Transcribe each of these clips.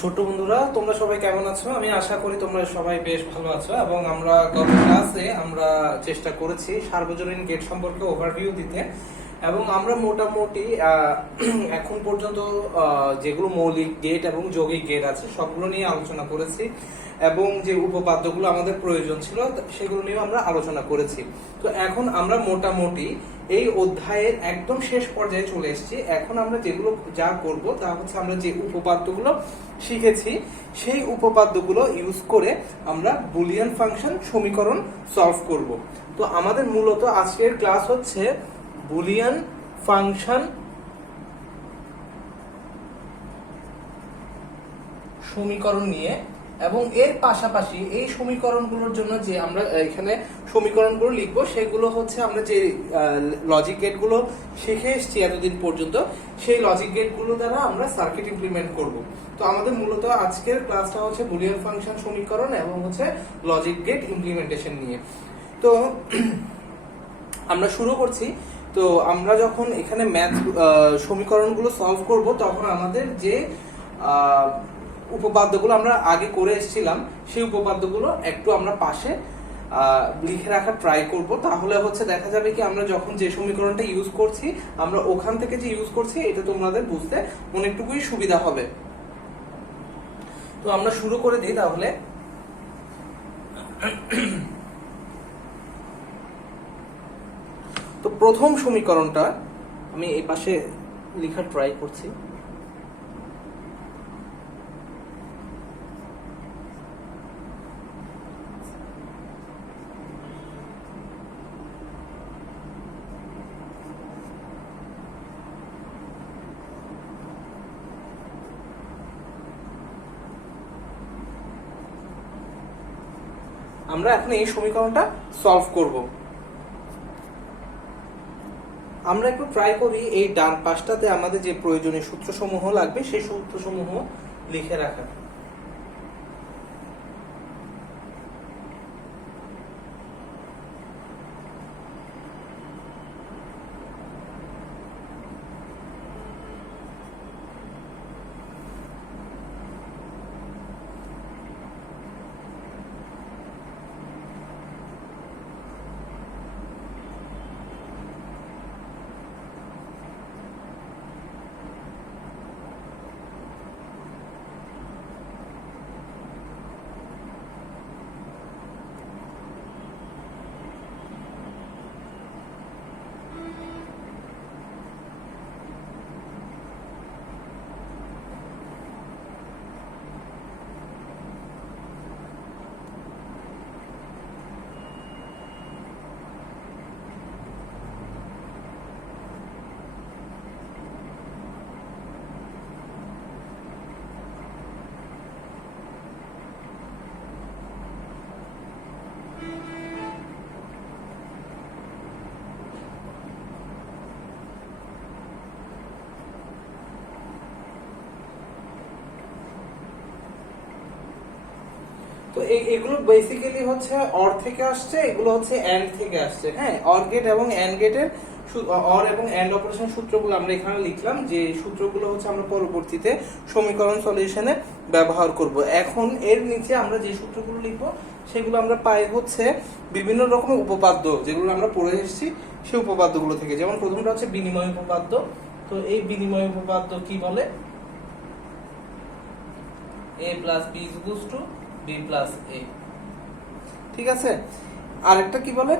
ছোট বন্ধুরা, তোমরা সবাই কেমন আছো? আমি আশা করি তোমরা সবাই বেশ ভালো আছো। এবং আমরা গত ক্লাসে চেষ্টা করেছি সার্বজনীন গেট সম্পর্কে ওভারভিউ দিতে, এবং আমরা মোটামুটি এখন পর্যন্ত যেগুলো মৌলিক গেট এবং যৌগিক গেট আছে সবগুলো নিয়ে আলোচনা করেছি, এবং যে উপপাদ্যগুলো আমাদের প্রয়োজন ছিল সেগুলো নিয়েও আমরা আলোচনা করেছি। তো এখন আমরা মোটামুটি এই অধ্যায়ের একদম শেষ পর্যায়ে চলে এসেছি। এখন আমরা যেগুলো যা করব তা হচ্ছে আমরা যে উপপাদ্যগুলো শিখেছি সেই উপপাদ্যগুলো ইউজ করে আমরা বুলিয়ান ফাংশন সমীকরণ সলভ করব। তো আমাদের মূলত আজকের ক্লাস হচ্ছে বুলিয়ান ফাংশন সমীকরণ নিয়ে, এবং এর পাশাপাশি এই সমীকরণগুলোর জন্য যে আমরা এখানে সমীকরণগুলো লিখবো সেগুলো হচ্ছে আমরা যে লজিক গেটগুলো শিখে এসেছি এতদিন পর্যন্ত, সেই লজিক গেটগুলো দ্বারা আমরা সার্কিট ইমপ্লিমেন্ট করব। তো আমাদের মূলত আজকের ক্লাসটা হচ্ছে বুলিয়ান ফাংশন সমীকরণ এবং হচ্ছে লজিক গেট ইমপ্লিমেন্টেশন নিয়ে। তো আমরা শুরু করছি। তো আমরা যখন এখানে ম্যাথ সমীকরণগুলো সলভ করব তখন আমাদের যে উপপাদ্যগুলো আমরা আগে করে এসেছিলাম সেই উপপাদ্যগুলো একটু আমরা পাশে লিখে রাখার ট্রাই করব। তাহলে হচ্ছে দেখা যাবে কি আমরা যখন যে সমীকরণটা ইউজ করছি আমরা ওখান থেকে যে ইউজ করছি এটা তোমাদের বুঝতে অনেকটুকুই সুবিধা হবে। তো আমরা শুরু করে দিই তাহলে। তো প্রথম সমীকরণটা আমি এই পাশে লেখার ট্রাই করছি। আমরা এখন এই সমীকরণটা সলভ করব। আমরা একটু ট্রাই করি এই ডান পাশটাতে আমাদের যে প্রয়োজনীয় সূত্রসমূহ লাগবে সেই সূত্রসমূহ লিখে রাখা। তো এগুলো বেসিক্যালি হচ্ছে অর থেকে আসছে, এগুলো হচ্ছে এন্ড থেকে আসছে। হ্যাঁ, অর গেট এবং এন্ড গেটের অর এবং এন্ড অপারেশন সূত্রগুলো আমরা এখানে লিখলাম, যে সূত্রগুলো হচ্ছে আমরা পরবর্তীতে সমীকরণ সলিউশনে ব্যবহার করব। এখন এর নিচে আমরা যে সূত্রগুলো লিখব সেগুলো আমরা পাই হচ্ছে বিভিন্ন রকমের উপপাদ্য যেগুলো আমরা পড়ে এসেছি সেই উপপাদ্যগুলো থেকে। যেমন প্রথমটা হচ্ছে বিনিময় উপপাদ্য। তো এই বিনিময় উপপাদ্য কি বলে? a plus b is equals to b plus a। ঠিক আছে। আরেকটা কি বলে?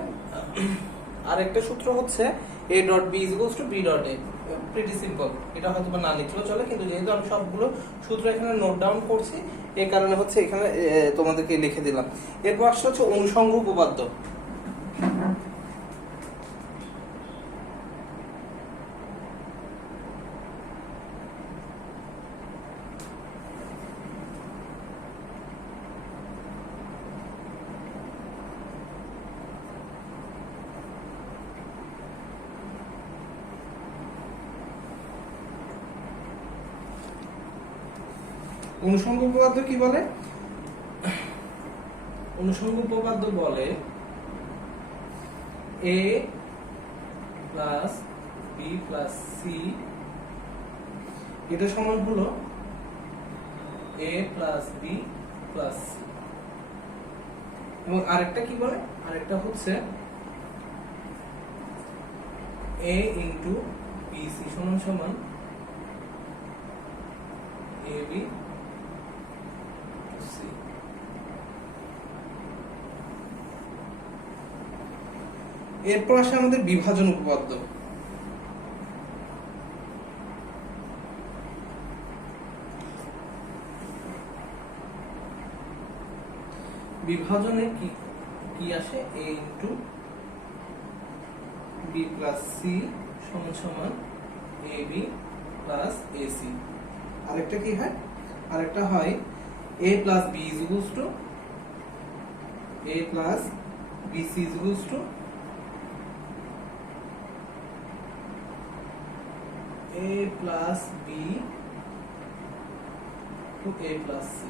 আরেকটা সূত্র হচ্ছে a dot b is equals to b dot a। Pretty simple, এটা হয়তো না লিখলেও চলে, কিন্তু যেহেতু আমি সবগুলো সূত্র এখানে নোট ডাউন করছি এই কারণে হচ্ছে এখানে তোমাদেরকে লিখে দিলাম। এরপর আসছে হচ্ছে অনুষঙ্গ উপপাদ্য। অনুষঙ্গ উপপাদ্য কি বলে? অনুষঙ্গ উপপাদ্য বলে a plus b plus c এটা সমান হলো a plus b plus c, এবং আরেকটা কি বলে, আরেকটা হচ্ছে a ইনটু bc সমান সমান ab c। এরপর আসে আমাদের বিভাজন উপপাদ্য। বিভাজনে কি কি আসে, a into b plus c সমান সমান ab প্লাস ac। আরেকটা কি হয়, আরেকটা হয় a plus b is equals to a plus bc is equals to a plus b to a plus c।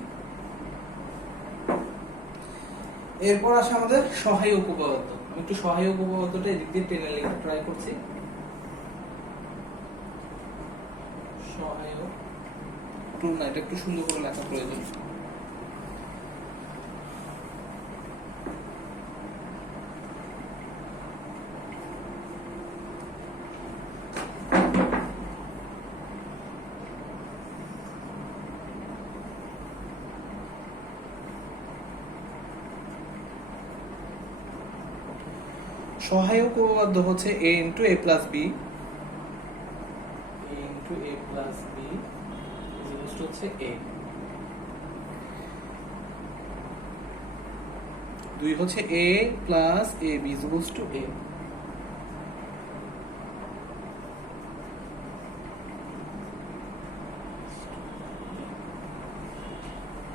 এরপর আসে আমাদের সহায়ক উপপাদ্য। আমি একটু সহায়ক উপপাদ্যটা এদিক দিয়ে টেনে লেখা ট্রাই করছি। সহায়ক টুল না, এটা একটু সুন্দর করে লেখা প্রয়োজন। সহায়ক উপপাদ্য হচ্ছে a into a plus b, a into a plus b equals to হচ্ছে a। দুই হচ্ছে a plus a b equals to a।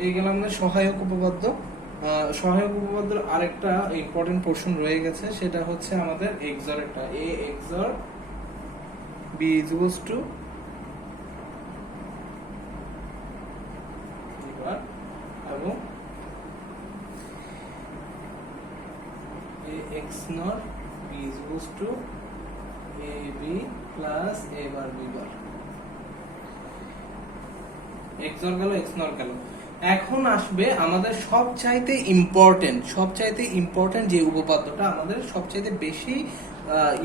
এই গেল আমাদের সহায়ক উপপাদ্য। সহায়ক উপপাদ্যের আরেকটা ইম্পর্টেন্ট পোরশন রয়ে গেছে, সেটা হচ্ছে আমাদের এক্সর। একটা a XOR b equals to এবং a x not b equals to a b plus a bar b bar. XOR গেল, x নট গেল। এখন আসবে আমাদের সবচাইতে ইম্পর্টেন্ট যে উপপাদ্যটা আমাদের সবচাইতে বেশি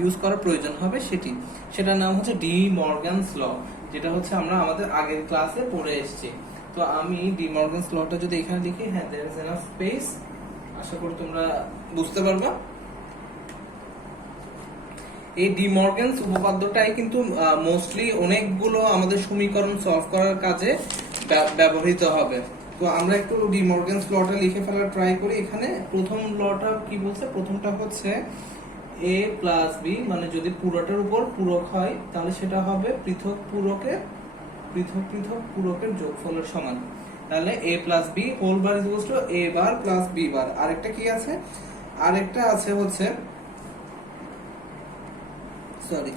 ইউজ করার প্রয়োজন হবে, সেটার নাম হচ্ছে ডি মর্গানস ল, যেটা হচ্ছে আমরা আমাদের আগের ক্লাসে পড়ে এসেছি। তো আমি ডি মর্গানস লটা যদি এখানে লিখি, হ্যাঁ देयर इज এনাফ স্পেস, আশা করি তোমরা বুঝতে পারবা। এই ডি মর্গানস উপপাদ্যটাই কিন্তু মোস্টলি অনেকগুলো আমাদের সমীকরণ সলভ করার কাজে ব্যবহৃত হবে। তো আমরা একটু ডি মর্গানস লটা লিখে ফেলার ট্রাই করি। এখানে প্রথম লটা কি বলছে, প্রথমটা হচ্ছে a প্লাস b, মানে যদি পুরোটার উপর পূরক হয় তাহলে সেটা হবে পৃথক পূরকের যোগফলের সমান। তাহলে a plus b whole bar equals to a bar plus b bar. আরেকটা কি আছে, আরেকটা আছে হচ্ছে সরি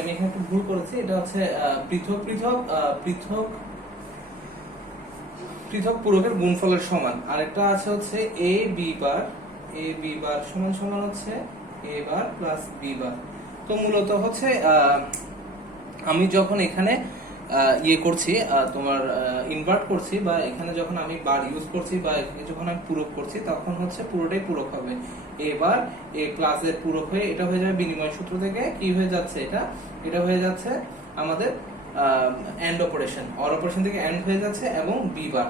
আমি এখানে একটু ভুল করেছি। এটা হচ্ছে পৃথক পূরকের গুণফলের সমান। আরেকটা আছে হচ্ছে a b বার সমান সমান হচ্ছে a বার প্লাস b বার। তো মূলত হচ্ছে আমি যখন এখানে ইয়ে করছি, তোমার ইনভার্ট করছি, বা এখানে যখন আমি বার ইউজ করছি বা যখন আমি পূরক করছি, তখন হচ্ছে পুরোটাই পূরক হবে। এবার a প্লাস এর পূরক হয়ে এটা হয়ে যাবে বিনিময় সূত্র থেকে কি হয়ে যাচ্ছে, এটা হয়ে যাচ্ছে আমাদের এন্ড অপারেশন, অর অপারেশন থেকে এন্ড হয়ে যাচ্ছে, এবং বি বার।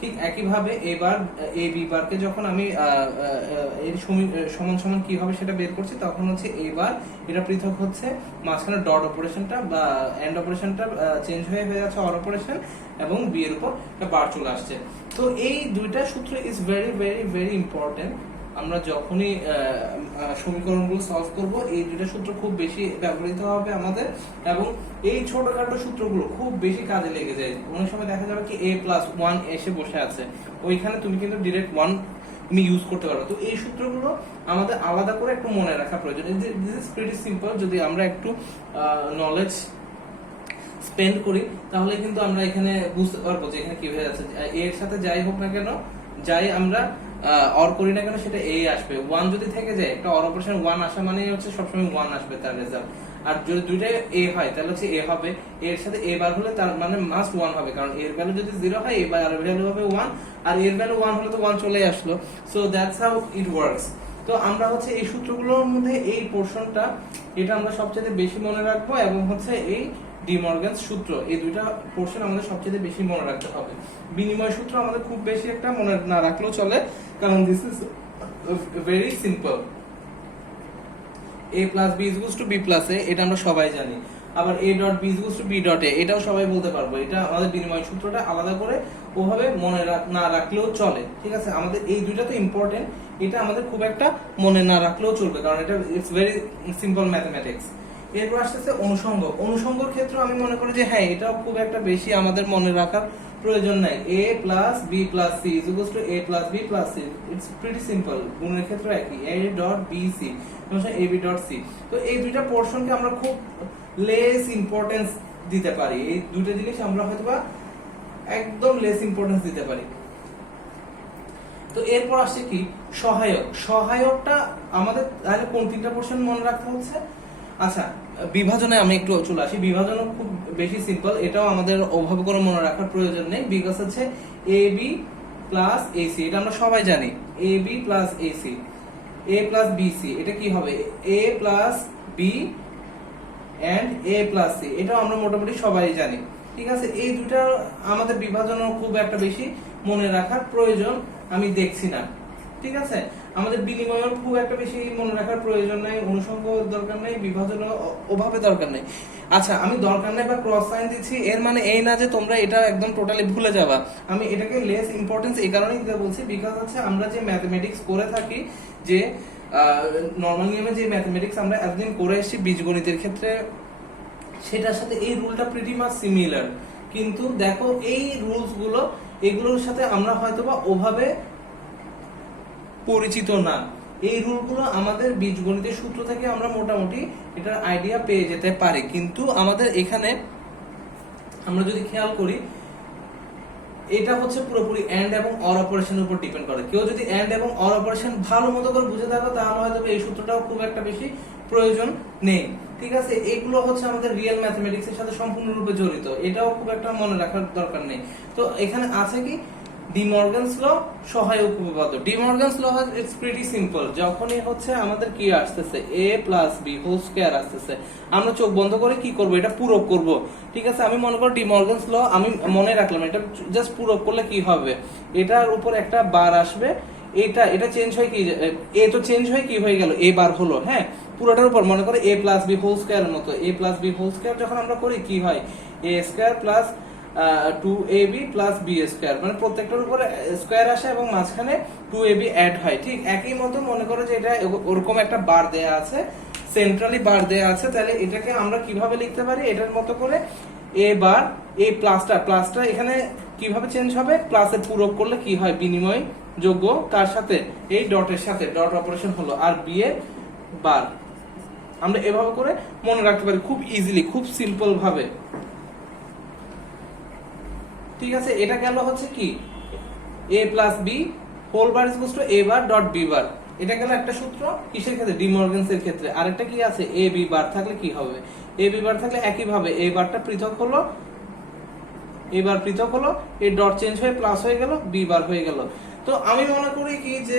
ঠিক একই ভাবে এবার a b বারকে যখন আমি এর সমান সমান কি হবে সেটা বের করছি, তখন হচ্ছে এবার এটা পৃথক হচ্ছে, মাঝখানে ডট অপারেশনটা বা এন্ড অপারেশনটা চেঞ্জ হয়ে যাচ্ছে অর অপারেশন, এবং বি এর উপর একটা বার চলে আসছে। তো এই দুইটা সূত্র is very very very important. আমরা যখনই সমীকরণগুলো সলভ করব, এই দুইটা সূত্র খুব বেশি ব্যবহৃত হবে আমাদের, এবং এই ছোটখাটো সূত্রগুলো খুব বেশি কাজে লেগে যায়। অনেক সময় দেখা যাবে কি a+1 এসে বসে আছে, ওইখানে তুমি কিন্তু ডিরেক্ট 1 তুমি ইউজ করতে পারো। তো এই সূত্রগুলো আমাদের আলাদা করে একটু মনে রাখা প্রয়োজন। This is pretty simple. যদি আমরা একটু নলেজ স্পেন্ড করি তাহলে কিন্তু আমরা এখানে বুঝতে পারবো যে এখানে কি হয়ে যাচ্ছে। এর সাথে যাই হোক না কেন, যাই আমরা অর করি না কেন, সেটা a আসবে। 1 যদি থেকে যায়, একটা অর অপারেশন 1 আসা মানে হচ্ছে সবসময় 1 আসবে তার রেজাল্ট। আর যদি দুইটাই এ হয় তাহলে হচ্ছে এ হবে, এর সাথে এ বার হলে তার মানে মাস্ট 1 হবে, কারণ এর ভ্যালু যদি 0 হয় এ বার ভ্যালু হবে 1, আর এর ভ্যালু 1 হলে তো 1 চলে আসলো। So that's how it works. তো আমরা হচ্ছে এই সূত্রগুলোর মধ্যে এই পোরশনটা এটা আমরা সবচেয়ে বেশি মনে রাখবো, এবং হচ্ছে এই ডি মর্গানস সূত্র, এই দুইটা পোরশন আমাদের সবচেয়ে বেশি মনে রাখতে হবে। বিনিময় সূত্র আমাদের খুব বেশি একটা মনে না রাখলেও চলে, কারণ this is very simple. a plus b is equals to b plus a, এটা আমরা সবাই জানি। আবার a dot b is equals to b dot a, এটাও সবাই বলতে পারবো। এটা আমাদের বিনিময় সূত্রটা আলাদা করে ওভাবে মনে না রাখলেও চলে, ঠিক আছে। আমাদের এই দুইটা তো ইম্পর্টেন্ট, এটা আমাদের খুব একটা মনে না রাখলেও চলবে, কারণ এটা ইটস ভেরি সিম্পল ম্যাথমেটিক্স। এরপর আসতেছে অনুষঙ্গ। অনুষঙ্গর ক্ষেত্রে আমি মনে করি যে হ্যাঁ, এটাও খুব একটা বেশি আমাদের মনে রাখার প্রয়োজন নাই। a plus b plus c is equals to a plus b plus c, it's pretty simple। গুণের ক্ষেত্রে একই, a dot b c a b dot c। তো এই দুইটা পোরশনকে আমরা খুব লেস ইম্পর্টেন্স দিতে পারি, এই দুইটা জিনিস আমরা হয়তোবা একদম লেস ইম্পর্টেন্স দিতে পারি। তো এরপর আসছে কি সহায়ক। সহায়কটা আমাদের তাহলে কোন তিনটা পোরশন মনে রাখতে হচ্ছে? আচ্ছা, বিভাজনে আমি একটু চলে আসি। বিভাজনও খুব বেশি সিম্পল, এটাও আমাদের ওভাবে করে মনে রাখার প্রয়োজন নেই, বিকজ হচ্ছে ab প্লাস ac, এটা আমরা সবাই জানি। ab plus ac, a plus bc, এটা কি হবে? a plus b and a plus c, এটাও আমরা মোটামুটি সবাই জানি, ঠিক আছে। এই দুটা আমাদের বিভাজনও খুব একটা বেশি মনে রাখার প্রয়োজন আমি দেখছি না, ঠিক আছে। আমাদের বিনিময়ের খুব একটা বেশি মনে রাখার প্রয়োজন নাই, অনুষঙ্গ দরকার নাই, বিভাজন ওভাবে দরকার নাই। আচ্ছা, আমি দরকার নাই বা ক্রস সাইন দিচ্ছি, এর মানে এই না যে তোমরা এটা একদম টোটালি ভুলে যাবা। আমি এটাকে লেস ইম্পর্টেন্স এই কারণেই দিতে বলছি, বিকজ হচ্ছে আমরা যে ম্যাথমেটিক্স করে থাকি, যে নরমাল নিয়মে যে ম্যাথমেটিক্স আমরা এতদিন করে এসেছি বীজগণিতের ক্ষেত্রে, সেটার সাথে এই রুলটা প্রিটি মাচ সিমিলার। কিন্তু দেখো এই রুলস গুলো, এগুলোর সাথে আমরা হয়তোবা ওভাবে পরিচিত না। এই রুলগুলো আমাদের বীজগণিতের সূত্র থেকে আমরা মোটামুটি এটার আইডিয়া পেয়ে যেতে পারি, কিন্তু আমাদের এখানে আমরা যদি খেয়াল করি, এটা হচ্ছে পুরোপুরি এন্ড এবং অর অপারেশনের উপর ডিপেন্ড করে। কেউ যদি এন্ড এবং অর অপারেশন ভালো মতো করে বুঝে থাকো, তাহলে হয়তো এই সূত্রটাও খুব একটা বেশি প্রয়োজন নেই, ঠিক আছে। এগুলো হচ্ছে আমাদের রিয়েল ম্যাথমেটিক্স এর সাথে সম্পূর্ণরূপে জড়িত, এটাও খুব একটা মনে রাখার দরকার নেই। তো এখানে আছে কি ডি মর্গানস ল, সহায়ক উপপাদ্য। De Morgan's law it's pretty simple. যখনই হচ্ছে আমাদের কি আসতেছে a plus b whole square আসতেছে, আমরা চোখ বন্ধ করে কি করব? এটা পূরক করব, ঠিক আছে। আমি মনে করি ডি মর্গানস ল আমি মনে রাখলাম, এটা জাস্ট পূরক করলে কি হবে, এটার উপর একটা বার আসবে, এটা চেঞ্জ হয় কি, এ তো চেঞ্জ হয় কি হয়ে গেল, এ বার হলো, হ্যাঁ। পুরোটার উপর মনে করে a প্লাস b হোল স্কয়ারের মতো, a plus b whole square যখন আমরা করি কি হয়, a square plus 2ab plus b square, মানে প্রত্যেকটার উপরে স্কয়ার আসে এবং মাঝখানে 2ab অ্যাড হয়। ঠিক একই মতো মনে করো যে এটা ওরকম একটা বার দেয়া আছে, সেন্ট্রালি বার দেয়া আছে, তাহলে এটাকে আমরা কিভাবে লিখতে পারি? এটার মতো করে a বার, এই প্লাসটা এখানে কিভাবে চেঞ্জ হবে? প্লাসের পূরক করলে কি হয়? বিনিময় যোগ্য কার সাথে? এই ডটের সাথে, ডট অপারেশন হলো, আর b এর বার। আমরা এভাবে করে মনে রাখতে পারি খুব ইজিলি, খুব সিম্পল ভাবে, ঠিক আছে। এটা গেল হচ্ছে কি a plus b whole bar is equal to a bar dot b bar, এটা গেল একটা সূত্র কিসের ক্ষেত্রে? ডি মর্গানস এর ক্ষেত্রে। আরেকটা কি আছে? a b বার থাকলে কি হবে? a b বার থাকলে একই ভাবে a বারটা পৃথক হলো, a বার পৃথক হলো, এই ডট চেঞ্জ হয়ে প্লাস হয়ে গেল, b বার হয়ে গেল। তো আমি মনে করি কি যে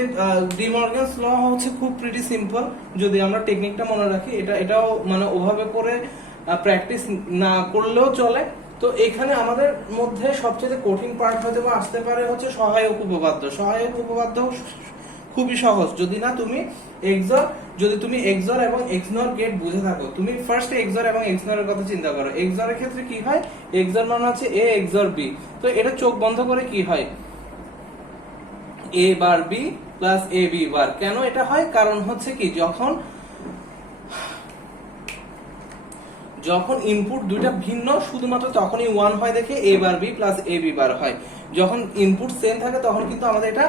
ডি মর্গানস ল হচ্ছে খুব প্রিটি সিম্পল, যদি আমরা টেকনিকটা মনে রাখি। এটাও মানে ওভাবে করে প্র্যাকটিস না করলেও চলে। তো এখানে আমাদের মধ্যে সবচেয়ে কঠিন পার্ট হতে আসতে পারে হচ্ছে সহায়ক উপপাদ্য। সহায়ক উপপাদ্য খুবই সহজ, যদি না তুমি এক্সর, যদি তুমি এক্সর এবং এক্সনর গেট বুঝে থাকো। তুমি ফার্স্ট এক্সর এবং এক্সনর এর কথা চিন্তা করো। এক্সর এর ক্ষেত্রে কি হয়? এক্সর মানে হচ্ছে a এক্সর b। তো এটা চোখ বন্ধ করে কি হয়? a bar b plus a b বার। কেন এটা হয়? কারণ হচ্ছে কি, যখন ইনপুট দুইটা ভিন্ন শুধুমাত্র তখনই 1 হয় দেখে a bar b plus a b বার হয়। যখন ইনপুট সেম থাকে তখন কিন্তু আমাদের এটা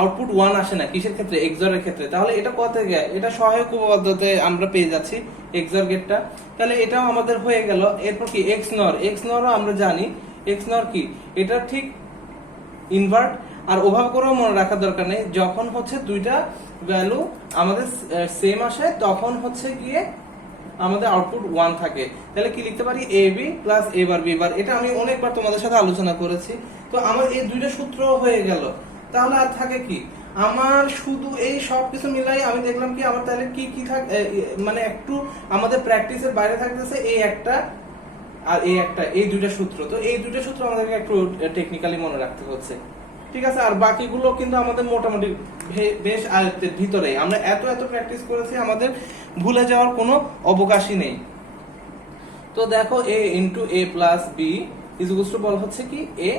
আউটপুট 1 আসে না। কিসের ক্ষেত্রে? এক্সর এর ক্ষেত্রে। তাহলে এটা কোথা থেকে? এটা সহায়ক উপপাদ্যতে আমরা পেয়ে যাচ্ছি এক্সর গেটটা। তাহলে এটাও আমাদের হয়ে গেল। এরপর কি এক্সনর? এক্সনরও আমরা জানি এক্সনর কি, এটা ঠিক ইনভার্ট। আর ওভাবে করেও মনে রাখার দরকার নেই, যখন হচ্ছে দুইটা ভ্যালু আমাদের সেম আসে তখন হচ্ছে গিয়ে আমাদের আউটপুট 1 থাকে, তাহলে কি লিখতে পারি A B plus A bar B বার। এটা আমি অনেকবার তোমাদের সাথে আলোচনা করেছি। তো আমার এই দুইটা সূত্র হয়ে গেল, তাহলে আর থাকে কি আমার শুধু এই সব কিছু মিলাই আমি দেখলাম কি আমার তাহলে কি কি থাকে, মানে একটু আমাদের প্র্যাকটিসের বাইরে থাকতেছে এই একটা আর এই একটা, এই দুইটা সূত্র। তো এই দুইটা সূত্র আমাদেরকে একটু টেকনিক্যালি মনে রাখতে হচ্ছে, ঠিক আছে। আর বাকিগুলো কিন্তু আমাদের মোটামুটি বেশ আয়ত্তের ভিতরে, আমরা এত এত প্র্যাকটিস করেছি, আমাদের ভুলে যাওয়ার কোনো অবকাশই নেই। তো দেখো এ ইন্টু এ প্লাস বি ইজুগুস টু বল হচ্ছে কি এ,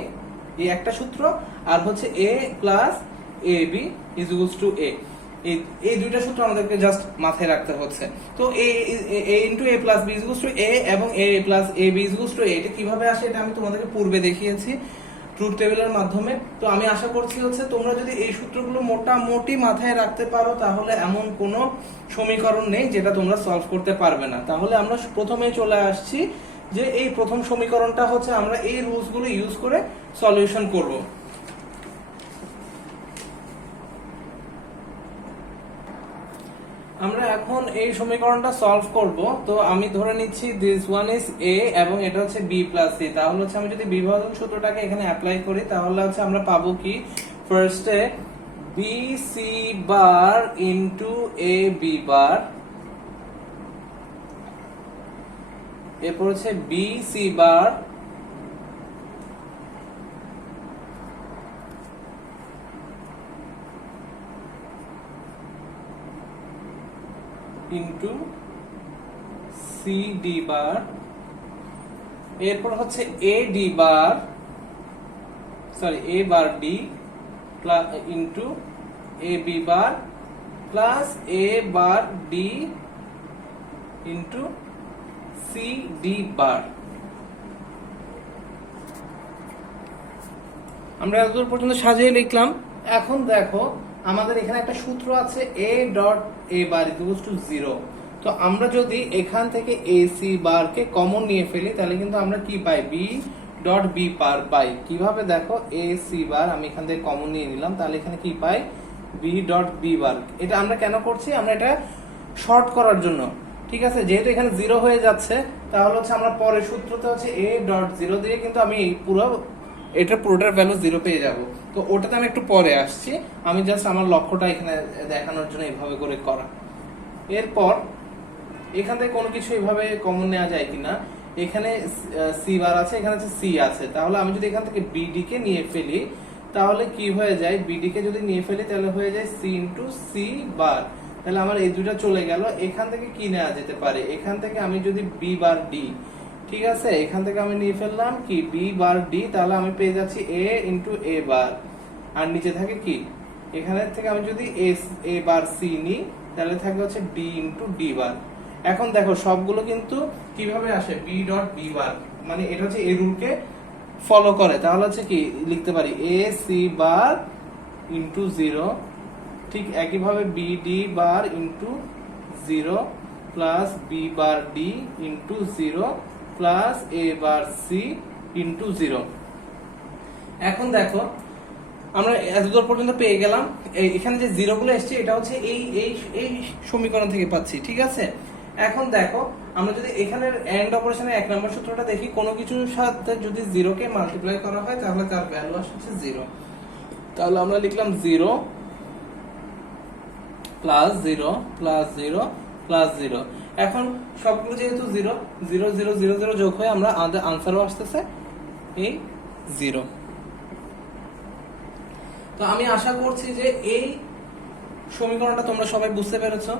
এই একটা সূত্র, আর হচ্ছে এ প্লাস এ বি ইজুগুস টু এ, এই দুইটা সূত্র আমাদেরকে জাস্ট মাথায় রাখতে হচ্ছে। তো এ ইন্টু এ প্লাস বি ইজুগুস টু এ এবং এ প্লাস এ বি ইজুগুস টু এ, এটা কিভাবে আসে এটা আমি তোমাদেরকে পূর্বে দেখিয়েছি ট্রুথ টেবিলের মাধ্যমে। তো আমি আশা করছি হচ্ছে তোমরা যদি এই সূত্রগুলো মোটামুটি মাথায় রাখতে পারো, তাহলে এমন কোনো সমীকরণ নেই যেটা তোমরা সলভ করতে পারবে না। তাহলে আমরা প্রথমেই চলে আসছি যে এই প্রথম সমীকরণটা হচ্ছে আমরা এই রুলস গুলো ইউজ করে সলিউশন করব। আমরা এখন এই সমীকরণটা সলভ করব। তো আমি ধরে নিচ্ছি দিস ওয়ান ইজ এ এবং এটা হচ্ছে বি প্লাস সি। তাহলে হচ্ছে আমি যদি বিভাজন সূত্রটাকে এখানে অ্যাপ্লাই করি, তাহলে হচ্ছে আমরা পাবো কি ফার্স্টে B C bar into A B bar, এরপর হচ্ছে B C bar into C D bar, এরপর হচ্ছে A D bar sorry A bar D plus into A B bar plus A bar D into C D bar. আমরা এতদূর পর্যন্ত সাজিয়ে লিখলাম। এখন দেখো আমাদের এখানে একটা সূত্র আছে a dot a bar equals two 0। তো আমরা যদি এখান থেকে ac বার কে কমন নিয়ে ফেলি, তাহলে কিন্তু আমরা কি পাই b ডট b বার পাই। কিভাবে দেখো ac বার আমি এখান থেকে কমন নিয়ে নিলাম, তাহলে এখানে কি পাই b ডট b বার। এটা আমরা কেন করছি, আমরা এটা শর্ট করার জন্য, ঠিক আছে। যেহেতু এখানে 0 হয়ে যাচ্ছে, তাহলে হচ্ছে আমরা পরের সূত্রতে হচ্ছে a ডট 0 দিয়ে কিন্তু আমি এটা পুরোটার ভ্যালু 0 পেয়ে যাব। তো ওটাতে আমি একটু পরে আসছি, আমি জাস্ট আমার লক্ষ্যটা এখানে দেখানোর জন্য এইভাবে করে করা। এরপর এখান থেকে কোনো কিছু এইভাবে কমন নেওয়া যায় কিনা, এখানে সি বার আছে, এখানে হচ্ছে সি আছে, তাহলে আমি যদি এখান থেকে বিডি কে নিয়ে ফেলি, তাহলে কি হয়ে যায় বিডি কে যদি নিয়ে ফেলি তাহলে হয়ে যায় সি ইন্টু সি বার। তাহলে আমার এই দুটা চলে গেল। এখান থেকে কি নেওয়া যেতে পারে, এখান থেকে আমি যদি বি বার ডি, ঠিক আছে, এখান থেকে আমি নিয়ে ফেললাম কি বি বার ডি, তাহলে আমি পেয়ে যাচ্ছি এ ইন্টু এ বার, আর নিচে থাকে কি এখানে থেকে আমি যদি এ বার সি নিই, তাহলে থাকে হচ্ছে ডি ইন্টু ডি বার। এখন দেখো সবগুলো কিন্তু কিভাবে আসে বি ডট বি বার, মানে এটা হচ্ছে এই রুলকে ফলো করে। তাহলে হচ্ছে কি লিখতে পারি এ সি বার ইন্টু 0, ঠিক একইভাবে B D bar into 0 plus B bar D into 0 plus A bar C into 0। এখন দেখো আমরা এতদূর পর্যন্ত পেয়ে গেলাম। এখানে যে 0 গুলো এসছে এটা হচ্ছে এই সমীকরণ থেকে পাচ্ছি, ঠিক আছে। এখন দেখো আমরা যদি এখানের এন্ড অপারেশনের 1 নম্বর সূত্রটা দেখি, কোনো কিছুর সাথে যদি 0 কে মাল্টিপ্লাই করা হয় তাহলে তার ভ্যালু আসছে 0। তাহলে আমরা লিখলাম 0 প্লাস 0 প্লাস 0 প্লাস 0। এখন সবগুলো যেহেতু 0 0 0 0 0 যোগ হয়ে আমরা আমাদের আনসারও আসতেছে এই 0। তো আমি আশা করছি যে এই সমীকরণটা তোমরা সবাই বুঝতে পেরেছো।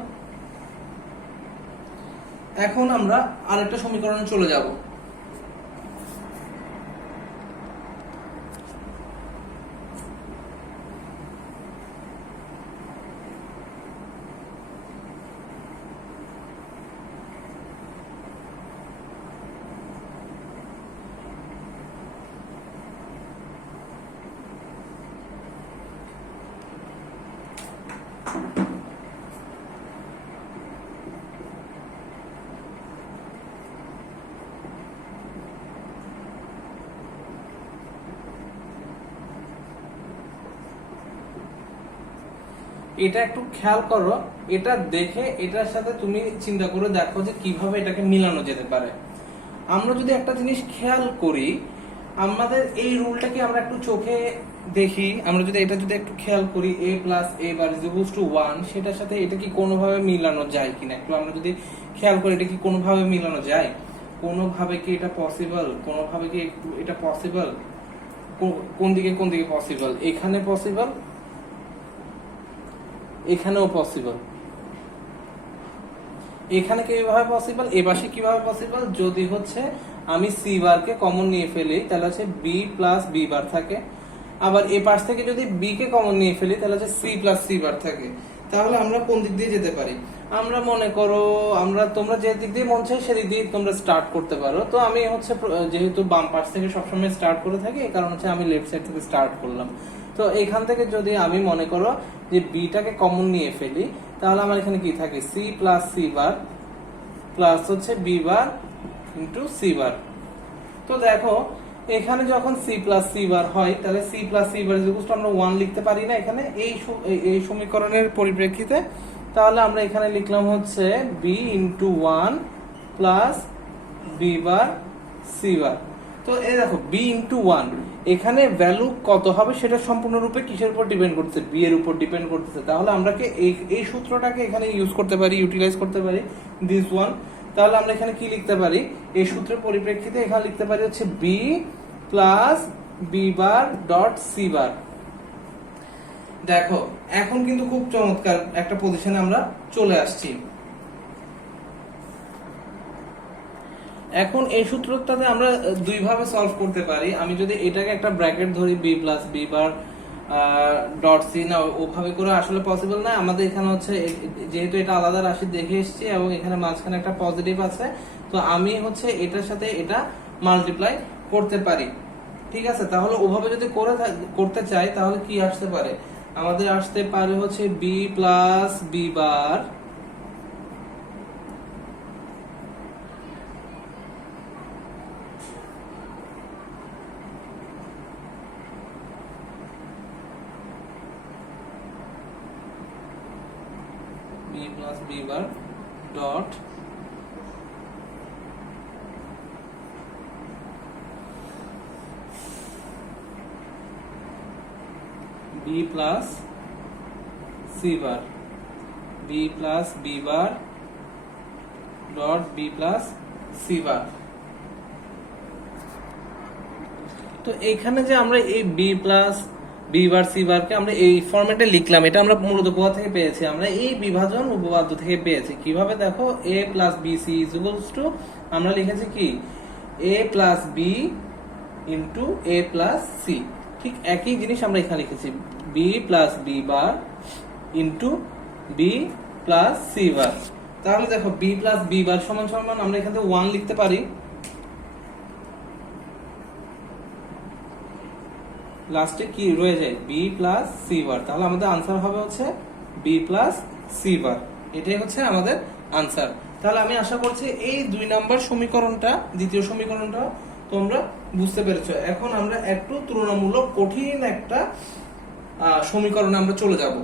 এখন আমরা আরেকটা সমীকরণে চলে যাব। এটা একটু খেয়াল করো, এটা দেখে এটার সাথে তুমি চিন্তা করে দেখো যে কিভাবে এটাকে মিলানো যেতে পারে। আমরা যদি একটা জিনিস খেয়াল করি, আমাদের এই রুলটাকে আমরা একটু চোখে দেখি, আমরা যদি এটা যদি একটু খেয়াল করি a plus a bar is equals two 1, সেটার সাথে এটা কি কোনোভাবে মিলানো যায় কিনা একটু আমরা যদি খেয়াল করি, এটা কি কোনোভাবে মিলানো যায়? কোনোভাবে কি এটা পসিবল? কোনোভাবে কি এটা পসিবল? কোন দিকে পসিবল? এখানে পসিবল, এখানেও পসিবল। এখানে কিভাবে পসিবল, এ পাশে কিভাবে পসিবল? যদি হচ্ছে আমি সি বারকে কমন নিয়ে ফেলি তাহলে হচ্ছে বি প্লাস বি বার থাকে, আবার এ পাশ থেকে যদি বি কে কমন নিয়ে ফেলি তাহলে হচ্ছে সি প্লাস সি বার থাকে। তাহলে আমরা কোন দিক দিয়ে যেতে পারি? আমরা মনে করো তোমরা যে দিক দিয়ে মন চাই সেদিক দিয়ে তোমরা স্টার্ট করতে পারো। তো আমি হচ্ছে যেহেতু বাম পাশ থেকে সবসময় স্টার্ট করে থাকি, এই কারণে হচ্ছে আমি লেফট সাইড থেকে স্টার্ট করলাম। তো এখান থেকে যদি আমি মনে করো যে বিটাকে কমন নিয়ে ফেলি তাহলে আমার এখানে কি থাকে? C plus C bar plus হচ্ছে B bar into C bar. তো দেখো এখানে যখন সি প্লাস সি বার হয় তাহলে সি প্লাস সি বার আমরা 1 লিখতে পারি না এখানে এই সমীকরণের পরিপ্রেক্ষিতে? তাহলে আমরা এখানে লিখলাম হচ্ছে b into 1 plus B bar C bar. তো এই দেখো বি ইন্টু 1, এখানে ভ্যালু কত হবে সেটা সম্পূর্ণরূপে কিসের উপর ডিপেন্ড করছে? বি এর উপর ডিপেন্ড করতেছে। তাহলে আমরা কি এই সূত্রটাকে এখানে ইউজ করতে পারি, ইউটিলাইজ করতে পারি দিস ওয়ান। তাহলে আমরা এখানে কি লিখতে পারি? এই সূত্রের পরিপ্রেক্ষিতে এখানে লিখতে পারি হচ্ছে B plus B bar dot c bar. দেখো এখন কিন্তু খুব চমৎকার একটা পজিশনে আমরা চলে আসছি। এখন এই সূত্রটাতে আমরা দুই ভাবে সলভ করতে পারি। আমি যদি এটাকে একটা ব্র্যাকেট ধরি b plus B bar dot c, না ওভাবে করে আসলে পসিবল না। আমাদের এখানে হচ্ছে যেহেতু এটা আলাদা রাশি দেখে এসেছি এবং এখানে মাঝখানে একটা পজিটিভ আছে, তো আমি হচ্ছে এটার সাথে এটা মাল্টিপ্লাই করতে পারি। ঠিক আছে, তাহলে ওভাবে যদি করতে চাই তাহলে কি আসতে পারে? আমাদের আসতে পারে হচ্ছে B plus B bar B bar dot B plus C bar, B plus B bar dot B plus C bar. তো এখানে যে আমরা এই B plus B bar C বারকে আমরা এই ফরম্যাটে লিখলাম, এটা আমরা মূলত কোথা থেকে পেয়েছি? আমরা এই বিভাজন উপপাদ্য থেকে পেয়েছি। কিভাবে? দেখো a plus b c is equals to আমরা লিখেছি কি a plus b into a plus c. ঠিক একই জিনিস আমরা এখানে লিখেছি b plus B bar into b plus C bar. তাহলে দেখো বি প্লাস বি বার সমান সমান আমরা এখান থেকে 1 লিখতে পারি, লাস্টে কি রয়ে যায়? B plus C bar. তাহলে আমাদের আনসার হবে হচ্ছে বি প্লাস সি বার। এটাই হচ্ছে আমাদের আনসার। তাহলে আমি আশা করছি এই 2 নাম্বার সমীকরণটা, দ্বিতীয় সমীকরণটা তোমরা বুঝতে পেরেছো। এখন আমরা একটু তুলনামূলক কঠিন একটা সমীকরণে আমরা চলে যাব।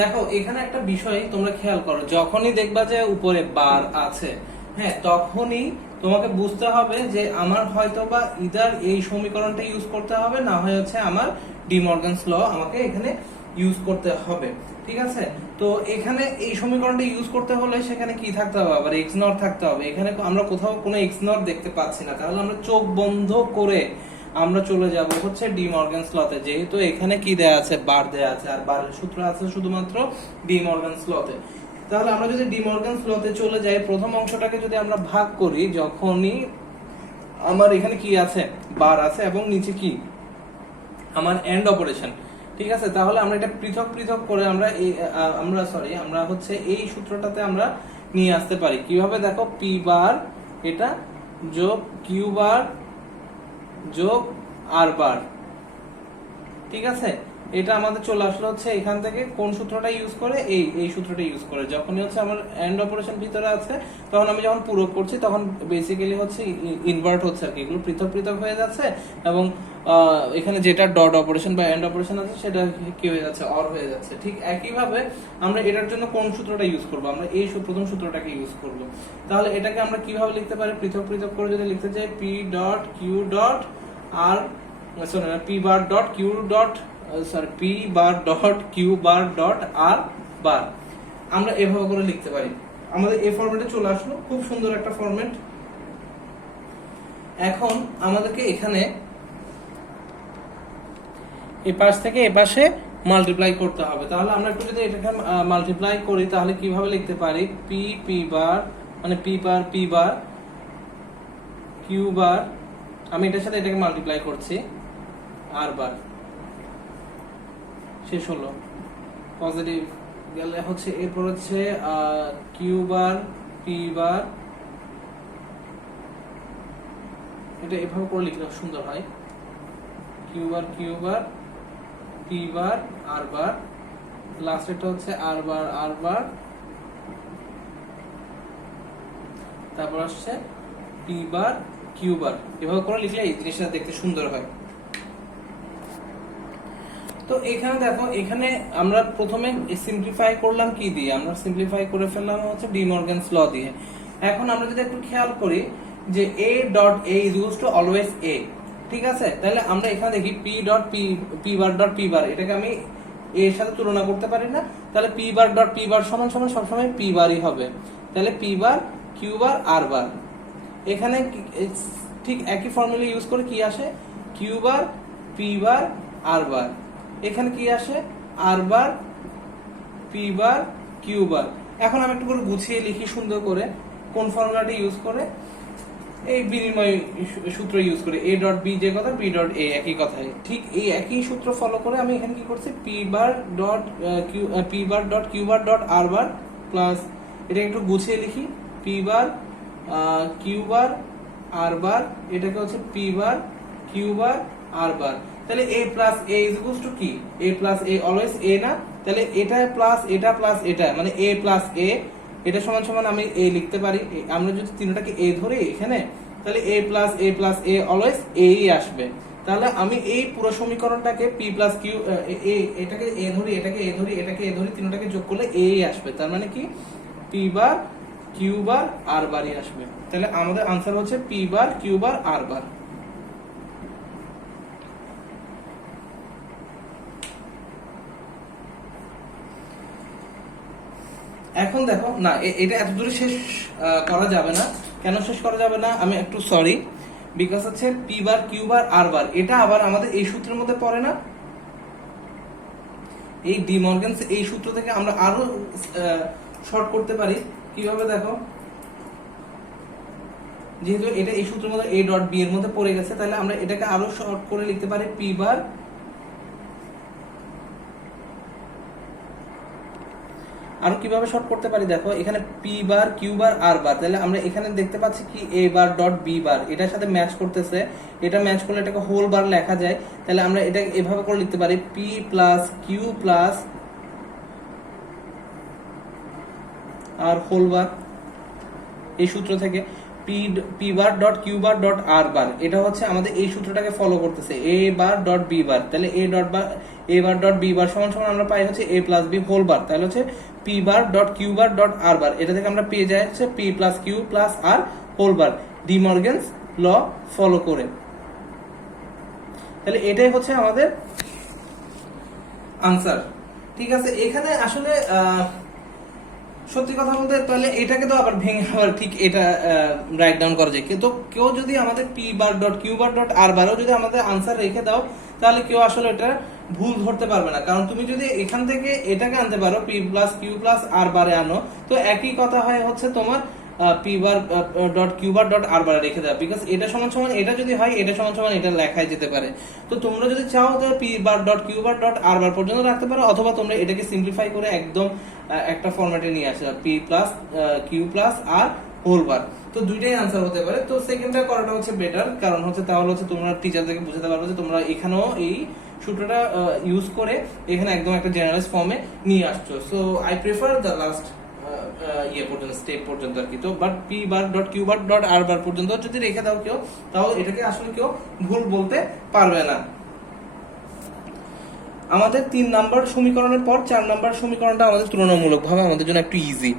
দেখো এখানে একটা বিষয় তোমরা খেয়াল করো, যখনই দেখবা যে উপরে বার আছে, হ্যাঁ, তখনই তোমাকে বুঝতে হবে যে আমার হয়তো বা ইদার এই সমীকরণটা ইউজ করতে হবে, না হয় হচ্ছে আমার ডি মর্গানস ল আমাকে এখানে ইউজ করতে হবে। ঠিক আছে, তো এখানে এই সমীকরণটা ইউজ করতে হলে সেখানে কি থাকতে হবে? আবার এক্স নট থাকতে হবে। এখানে আমরা কোথাও কোনো এক্স নট দেখতে পাচ্ছি না, তাহলে আমরা চোখ বন্ধ করে আমরা চলে যাব হচ্ছে ডি মর্গানস লতে। যেহেতু এখানে কি দেয়া আছে? বার দেয়া আছে, আর বারের সূত্র আছে শুধুমাত্র ডি মর্গানস লতে। তাহলে আমরা যদি ডি মর্গানস লতে চলে যাই, প্রথম অংশটাকে যদি আমরা ভাগ করি, যখনই আমার এখানে কি আছে, বার আছে, এবং নিচে কি আমার এন্ড অপারেশন। ঠিক আছে, তাহলে আমরা এটা পৃথক পৃথক করে আমরা হচ্ছে এই সূত্রটাতে আমরা নিয়ে আসতে পারি। কিভাবে দেখো, পি বার এটা যোগ কিউ বার যোগ আর বার। ঠিক আছে, এটা আমাদের চলে আসলো হচ্ছে এখান থেকে কোন সূত্রটা ইউজ করে, এই সূত্রটা ইউজ করে। যখনই হচ্ছে আমার এন্ড অপারেশন ভিতরে আছে, তখন আমি যখন পূরক করছি তখন বেসিক্যালি হচ্ছে ইনভার্ট হচ্ছে আর কি, এগুলো পৃথক পৃথক হয়ে যাচ্ছে, এবং এখানে যেটা ডট অপারেশন বা এন্ড অপারেশন আছে সেটা কি হয়ে যাচ্ছে, অর হয়ে যাচ্ছে। ঠিক একইভাবে আমরা এটার জন্য কোন সূত্রটা ইউজ করব, আমরা এই প্রথম সূত্রটাকে ইউজ করব। তাহলে এটাকে আমরা কিভাবে লিখতে পারি, পৃথক পৃথক করে যদি লিখতে চাই, P dot Q dot R P bar dot Q dot P bar dot Q bar dot R bar, আমরা এভাবে করে লিখতে পারি। আমাদের এই ফরম্যাটে চলে আসলো, খুব সুন্দর একটা ফরম্যাট। এখন আমাদেরকে এখানে এই পাশ থেকে এ পাশে মাল্টিপ্লাই করতে হবে। তাহলে আমরা একটু যদি এটাকে মাল্টিপ্লাই করি, তাহলে কিভাবে লিখতে পারি, পি পি বার মানে পি বার কিউ বার, আমি এটার সাথে এটাকে মাল্টিপ্লাই করছি, আর বার শেষ হলো। পজিটিভ গেলে হচ্ছে এরপর হচ্ছে কিউ বার পি বার, এটা এভাবে করে লিখলে সুন্দর হয়, কিউ বার পি বার আর বার, লাস্ট এটা হচ্ছে আর বার, তারপর আসছে পি বার কিউ বার। এভাবে করে লিখলে এই জিনিসটা দেখতে সুন্দর হয়। তো এখানে দেখো, এখানে আমরা প্রথমে সিম্পলিফাই করলাম কি দিয়ে, আমরা সিম্পলিফাই করে ফেললাম হচ্ছে ডি মর্গানস ল দিয়ে। এখন আমরা যদি একটু খেয়াল করি যে a dot a is equals two always a, ঠিক আছে, তাহলে আমরা এখানে দেখি p ডট p বার ডট p বার, এটাকে আমি a এর সাথে তুলনা করতে পারি না, তাহলে p বার ডট p বার সমান সমান সবসময় p বারই হবে। তাহলে p বার q বার r বার, এখানে ঠিক একই ফর্মুলা ইউজ করে কি আসে, q বার p বার r বার, এখানে কি আসে, আর বার পি বার কিউ বার। এখন আমি একটু করে গুছিয়ে লিখি সুন্দর করে, কোন ফর্মুলাটি ইউজ করে, এই বিনিময় সূত্র ইউজ করে, এ ডট বি যে কথা, বি ডট এ একই কথাই, ঠিক এই একই সূত্র ফলো করে আমি এখানে কি করছি, P bar dot Q bar dot R bar plus, এটা একটু গুছিয়ে লিখি, পি বার কিউ বার আর বার, এটাকে হচ্ছে পি বার কিউ বার আর বার। তাহলে a plus a is equals two কি, a plus a always a না, তাহলে এটা প্লাস এটা মানে a প্লাস a, এটা সমান সমান আমি a লিখতে পারি। আমরা যদি তিনটাকে a ধরি এখানে, তাহলে a plus a always a ই আসবে। তাহলে আমি এই পুরো সমীকরণটাকে p প্লাস q, এটাকে a ধরি, এটাকে a ধরি, এটাকে a ধরি, তিনটাকে যোগ করলে a ই আসবে। তার মানে কি, p বার q বার r বারই আসবে। তাহলে আমাদের आंसर হচ্ছে p বার q বার r বার। এখন দেখো না, এটা এত দূরে শেষ করা যাবে না। কেন শেষ করা যাবে না, আমি একটু সরি, বিকজ হচ্ছে পি বার কিউ বার আর বার, এটা আবার আমাদের এই সূত্রের মধ্যে পড়ে না। এই ডি মর্গানস এই সূত্র থেকে আমরা আরো শর্ট করতে পারি। কিভাবে দেখো, যেহেতু এটা এই সূত্রের মধ্যে a ডট বি এর মধ্যে পড়ে গেছে, তাহলে আমরা এটাকে আরো শর্ট করে লিখতে পারি পি বার, আরো কিভাবে শর্ট করতে পারি দেখো, এখানে পি বার কিউ বার আর বার, তাহলে আমরা এখানে দেখতে পাচ্ছি কি a bar dot B bar, এটার সাথে ম্যাচ করতেছে, এটা ম্যাচ করলে এটাকে হোল বার লেখা যায়। তাহলে আমরা এটা এভাবে করে লিখতে পারি P plus Q plus R whole bar, এই সূত্র থেকে P bar dot Q bar dot R bar, এটা হচ্ছে আমাদের এই সূত্রটাকে ফলো করতেছে, a bar dot B bar. তাহলে a bar dot B bar সমান সমান আমরা পাই হচ্ছে a plus B whole bar, তাহলে হচ্ছে P bar dot Q bar dot R bar, এটা থেকে আমরা পেয়ে যাই হচ্ছে P plus Q plus R whole bar, De Morgan's law follow করে। তাহলে এটাই হচ্ছে আমাদের আনসার। ঠিক আছে, এখানে আসলে সত্যি কথা বলতে, তাহলে এটাকে তো আবার ভেঙে আবার ঠিক এটা রাইট ডাউন করা যায়, কিন্তু কেউ যদি আমাদের P bar dot Q bar dot R বারও যদি আমাদের আনসার রেখে দাও, তাহলে কেউ আসলে এটা ভুল ধরতে পারবে না। কারণ তুমি যদি এখান থেকে এটাকে আনতে পারো, P plus Q plus R বারে আনো, তো একই কথা হয় হচ্ছে তোমার P bar dot Q bar dot R bar রেখে দেওয়া, বিকজ এটা সমান সমান এটা যদি হয় এটা সমান সমান এটা লেখাই যেতে পারে। তো তোমরা যদি চাও তো P bar dot Q bar dot R bar পর্যন্ত রাখতে পারো, অথবা তোমরা এটাকে সিম্পলিফাই করে একদম একটা ফরম্যাটে নিয়ে আসো, P plus Q plus R whole বার। তো দুইটাই আনসার হতে পারে। তো সেকেন্ডটা করাটা হচ্ছে বেটার, কারণ হচ্ছে তাহলে হচ্ছে তোমরা টিচারদেরকে বুঝাতে পারবে যে তোমরা এখানেও এই সূত্রটা ইউজ করে এখানে একদম একটা জেনারেলাইজ ফর্মে নিয়ে আসছো। So I prefer the last পর্যন্ত স্টেপ পর্যন্ত আর কি। তো but P bar dot Q bar dot R bar পর্যন্ত যদি রেখে দাও কেউ, তাহলে এটাকে আসলে কেউ ভুল বলতে পারবে না। আমাদের 3 নাম্বার সমীকরণের পর 4 নাম্বার সমীকরণটা আমাদের তুলনামূলকভাবে আমাদের জন্য একটু ইজি।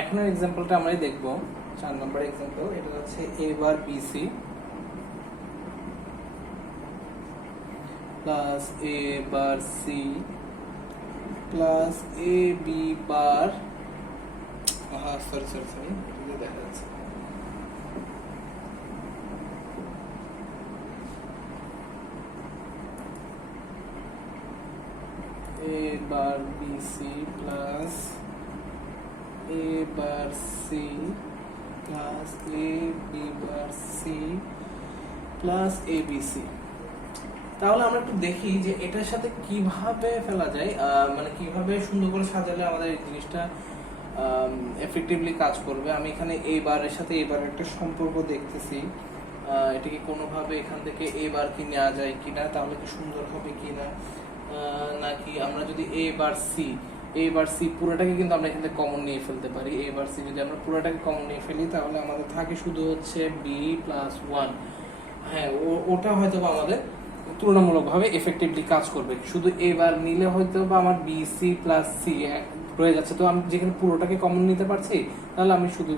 এখন এক্সাম্পলটা আমরাই দেখব, 4 নম্বর এক্সাম্পল। এটা হচ্ছে a bar bc plus a bar c plus a b bar, sorry এটা দেখা যাচ্ছে, a bar bc plus a bar c plus a b bar c plus a b c। তাহলে আমরা একটু দেখি যে এটার সাথে কিভাবে ফেলা যায়, মানে কিভাবে সুন্দর করে সাজালে আমাদের এই জিনিসটা এফেক্টিভলি কাজ করবে। আমি এখানে a বারের সাথে a বারের একটা সম্পর্ক দেখতেছি, এটাকে কোনোভাবে এখান থেকে a বার কি নেওয়া যায় কিনা, তাহলে কি সুন্দর হবে কিনা, নাকি আমরা যদি a বার c পুরোটাকে কিন্তু আমরা এখান থেকে কমন নিয়ে ফেলতে পারি। a বার c যদি আমরা পুরোটাকে কমন নিয়ে ফেলি তাহলে আমাদের থাকে শুধু হচ্ছে b প্লাস 1। হ্যাঁ, ওটা হয়তো আমাদের তুলনামূলকভাবে এফেক্টিভলি কাজ করবে। শুধু a বার নিলে হয়তো বা আমার b c প্লাস c রয়ে যাচ্ছে, তো আমি যেখানে পুরোটাকে কমন নিতে পারছি তাহলে আমি শুধু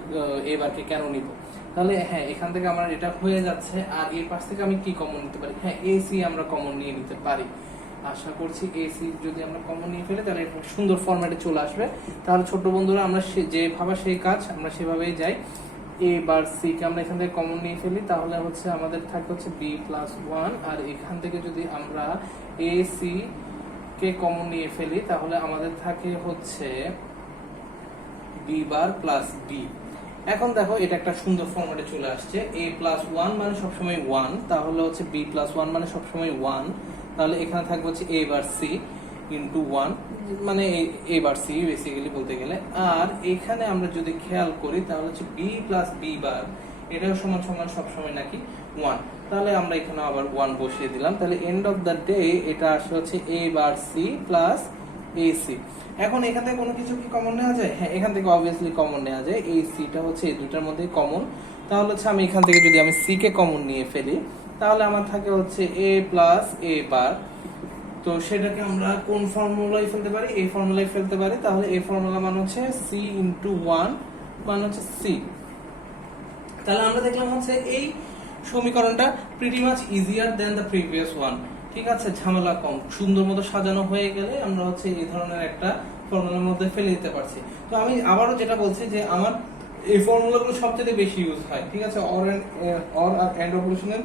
a বারকে কেন নিব। তাহলে হ্যাঁ, এখান থেকে আমার এটা হয়ে যাচ্ছে। আর এই পাশ থেকে আমি কি কমন নিতে পারি, হ্যাঁ ac আমরা কমন নিয়ে নিতে পারি। আশা করছি এসি যদি আমরা কমন নিয়ে ফেলি তাহলে একটা সুন্দর ফরম্যাটে চলে আসবে। তাহলে ছোট বন্ধুরা আমরা যে ভাবা সেই কাজ, আমরা সেভাবেই যাই। এ বার সি কে আমরা এখান থেকে কমন নিয়ে ফেলি তাহলে হচ্ছে আমাদের থাকে হচ্ছে বি প্লাস 1, আর এখান থেকে যদি আমরা এ সি কে কমন নিয়ে ফেলি তাহলে আমাদের থাকে হচ্ছে বি বার প্লাস বি। এখন দেখো এটা একটা সুন্দর ফরম্যাটে চলে আসছে। a প্লাস 1 মানে সবসময় 1, তাহলে হচ্ছে b প্লাস 1 মানে সবসময় 1, তাহলে এখানে থাকবে হচ্ছে a বার c ইন্টু 1, মানে a বার c বেসিক্যালি বলতে গেলে। আর এখানে আমরা যদি খেয়াল করি তাহলে হচ্ছে b প্লাস b বার এটাও সমান সমান সবসময় নাকি 1, তাহলে আমরা এখানে আবার 1 বসিয়ে দিলাম। তাহলে এন্ড অফ দ্য ডে এটা আসলে হচ্ছে a bar c plus ac। এখন এখান থেকে কোনো কিছু কি কমন নেওয়া যায়, হ্যাঁ এখান থেকে অবভিয়াসলি কমন নেওয়া যায়। এই সিটা হচ্ছে এই দুটার মধ্যে কমন, তাহলে হচ্ছে আমি এখান থেকে যদি আমি সি কে কমন নিয়ে ফেলি তাহলে আমার থাকে হচ্ছে a প্লাস a বার। তো সেটাকে আমরা কোন ফর্মুলায় ফেলতে পারি, এই ফর্মুলায় ফেলতে পারি। তাহলে এই ফর্মুলা মানে হচ্ছে c ইন্টু 1 মানে হচ্ছে c। তাহলে আমরা দেখলাম হচ্ছে এই সমীকরণটা pretty much easier than the previous one. ঠিক আছে, ঝামেলা কম, সুন্দর মতো সাজানো হয়ে গেলে আমরা হচ্ছে এই ধরনের একটা ফর্মুলার মধ্যে ফেলে দিতে পারছি। তো আমি আবারও যেটা বলছি যে আমার এই ফর্মুলাগুলো সবচেয়ে বেশি ইউজ হয়। ঠিক আছে, অর আর এন্ড অপারেশনের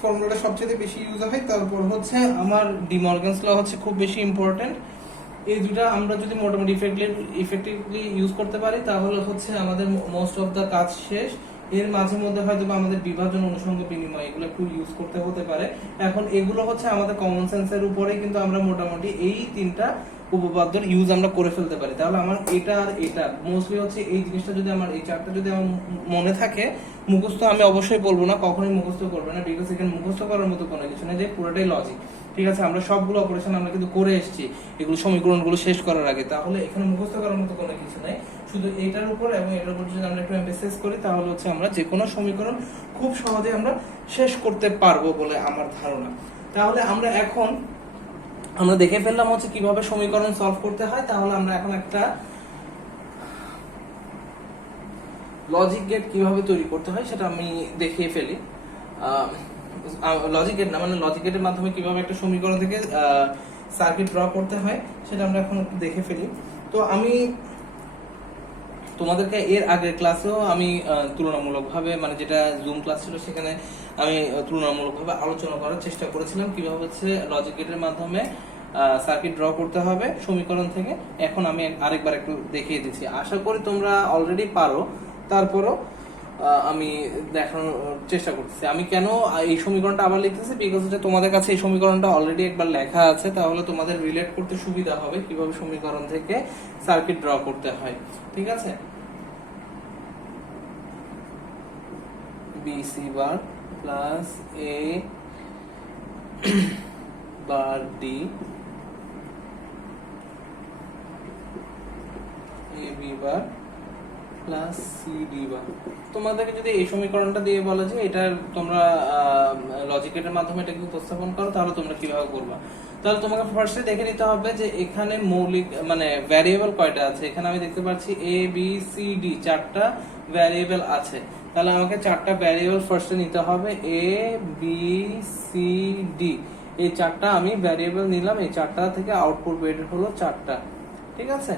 ফর্মুলাটা সবচেয়ে বেশি ইউজ হয়। তারপর হচ্ছে আমার ডি মর্গানস ল হচ্ছে খুব বেশি ইম্পর্টেন্ট। এই দুটা আমরা যদি মোটামুটি ইফেক্টিভলি ইউজ করতে পারি তাহলে হচ্ছে আমাদের মোস্ট অফ দা কাজ শেষ। এর মাঝে মধ্যে হয়তো আমাদের বিভাজন, অনুষঙ্গ, বিনিময় এগুলো একটু ইউজ করতে হতে পারে। এখন এগুলো হচ্ছে আমাদের কমন সেন্সের উপরে, কিন্তু আমরা মোটামুটি এই 3টা উপপাদ্যের ইউজ আমরা করে ফেলতে পারি। তাহলে আমার এটা আর এটা মোস্টলি হচ্ছে এই জিনিসটা যদি আমার এই চারটা যদি আমার মনে থাকে, মুখস্থ আমি অবশ্যই বলবো না, কখনোই মুখস্থ করবে না, বিকজ এখানে মুখস্থ করার মতো কোনো কিছু নেই, যে পুরোটাই লজিক। ঠিক আছে, আমরা সবগুলো অপারেশন আমরা কিন্তু করে এসেছি এগুলো সমীকরণগুলো শেষ করার আগে। তাহলে এখানে মুখস্থ করার মতো কোনো কিছু নাই, শুধু এটার উপর এবং এটার উপর যদি আমরা একটু এমফাসাইজ করি তাহলে হচ্ছে আমরা যে কোনো সমীকরণ খুব সহজে আমরা শেষ করতে পারবো বলে আমার ধারণা। তাহলে আমরা দেখে ফেললাম হচ্ছে কিভাবে সমীকরণ সলভ করতে হয়। তাহলে আমরা এখন একটা লজিক গেট কিভাবে তৈরি করতে হয় সেটা আমি দেখিয়ে ফেলি। লজিক গেট না, মানে লজিক গেটের মাধ্যমে কিভাবে একটা সমীকরণ থেকে সার্কিট ড্র করতে হয় সেটা আমরা এখন একটু দেখে ফেলি। তো আমি তোমাদেরকে এর আগের ক্লাসেও আমি তুলনামূলকভাবে, মানে যেটা জুম ক্লাস ছিল সেখানে আমি তুলনামূলকভাবে আলোচনা করার চেষ্টা করেছিলাম কিভাবে হচ্ছে লজিক গেটের মাধ্যমে সার্কিট ড্র করতে হবে সমীকরণ থেকে। এখন আমি আরেকবার একটু দেখিয়ে দিচ্ছি, আশা করি তোমরা অলরেডি পারো, তারপরও আমি দেখানোর চেষ্টা করতেছি। আমি কেন এই সমীকরণটা আবার লিখতেছি, বিকজ হচ্ছে তোমাদের কাছে এই সমীকরণটা অলরেডি একবার লেখা আছে, তাহলে তোমাদের রিলেট করতে সুবিধা হবে কিভাবে সমীকরণ থেকে সার্কিট ড্র করতে হয়। ঠিক আছে, BC bar plus A bar D AB bar plus CD বার। তোমাদেরকে যদি এই সমীকরণটা দিয়ে বলা যে এটা তোমরা লজিক গেটের মাধ্যমে এটাকে উপস্থাপন করো, তাহলে তোমরা কিভাবে করবা? তাহলে তোমাকে ফার্স্টে দেখে নিতে হবে যে এখানে মৌলিক মানে ভ্যারিয়েবল কয়টা আছে। এখানে আমি দেখতে পাচ্ছি A B C D চারটা ভ্যারিয়েবল আছে। তাহলে আমাকে চারটা ভ্যারিয়েবল ফার্স্টে নিতে হবে, A B C D এই চারটা আমি ভ্যারিয়েবল নিলাম। এই চারটা থেকে আউটপুট বের হলো চারটা। ঠিক আছে,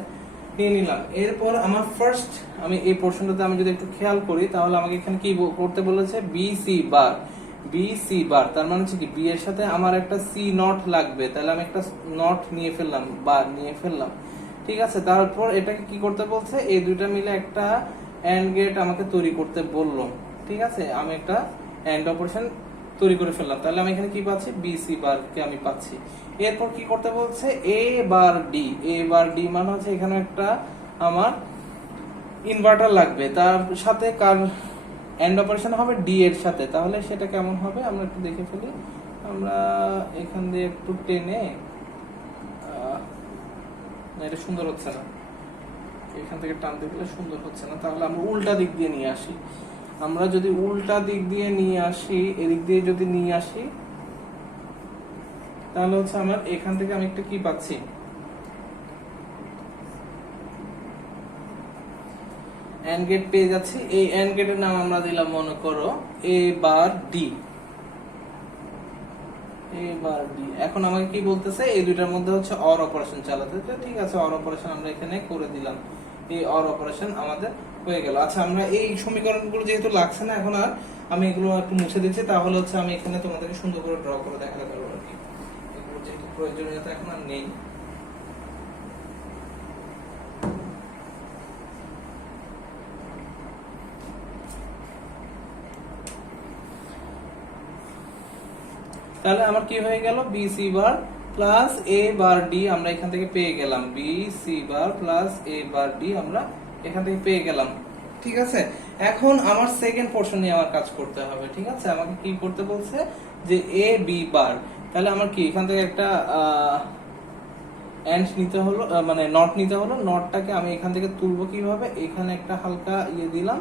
নিয়ে নিলাম। এরপর আমার ফার্স্ট আমি এই পোর্শনটাতে আমি যদি একটু খেয়াল করি, তাহলে আমাকে এখানে কি করতে বলেছে, BC বার। BC বার তার মানে হচ্ছে কি B এর সাথে আমার একটা C নট লাগবে, তাহলে আমি একটা নট নিয়ে ফেললাম, বার নিয়ে ফেললাম। ঠিক আছে, তারপর এটাকে কি করতে বলছে, এই দুইটা মিলে একটা এন্ড গেট আমাকে তৈরি করতে বললো। ঠিক আছে, আমি একটা এন্ড অপারেশন তৈরি করে ফেললাম, তাহলে আমি এখানে কি পাচ্ছি, BC বার কে আমি পাচ্ছি। এরপর কি করতে বলছে, A bar D। A bar D মানে হচ্ছে এখানে একটা আমার ইনভার্টার লাগবে, তার সাথে কার এন্ড অপারেশন হবে, D এর সাথে। তাহলে সেটা কেমন হবে আমরা একটু দেখে ফেলি। আমরা এখান দিয়ে একটু টেনে, না এটা সুন্দর হচ্ছে না, এখান থেকে টানতে গেলে সুন্দর হচ্ছে না, তাহলে আমরা উল্টা দিক দিয়ে নিয়ে আসি। আমরা যদি উল্টা দিক দিয়ে নিয়ে আসি, এদিক দিয়ে যদি নিয়ে আসি, তাহলে হচ্ছে আমার এখান থেকে আমি একটা কি পাচ্ছি, এন্ড গেট পেয়ে যাচ্ছি। এই এন্ড গেটের নাম আমরা দিলাম মনে করো A bar D। A bar D। এখন আমাকে কি বলতেছে, এই দুইটার মধ্যে হচ্ছে অর অপারেশন চালাতে। ঠিক আছে, অর অপারেশন আমরা এখানে করে দিলাম। এই অর অপারেশন আমাদের হয়ে গেল। আচ্ছা, আমরা এই সমীকরণগুলো যেহেতু লাগছে না এখন আর, আমি এগুলো একটু মুছে দিচ্ছি, তাহলে হচ্ছে আমি এখানে তোমাদেরকে সুন্দর করে ড্র করে দেখাতে পারবো আর কি। এগুলো যেহেতু প্রয়োজনীয়তা এখন আর নেই। তাহলে আমার কি হয়ে গেল, BC bar plus A bar D আমরা এখান থেকে পেয়ে গেলাম। BC bar plus A bar D আমরা এখান থেকে পেয়ে গেলাম। ঠিক আছে, এখন আমার সেকেন্ড পোর্শন নিয়ে আমার কাজ করতে হবে। ঠিক আছে, আমাকে কি করতে বলছে যে A B বার, তাহলে আমার কি এখান থেকে একটা এন্ড নিতে হলো, মানে নট নিতে হলো। নটটাকে আমি এখান থেকে তুলবো কিভাবে, এখানে একটা হালকা ইয়ে দিলাম,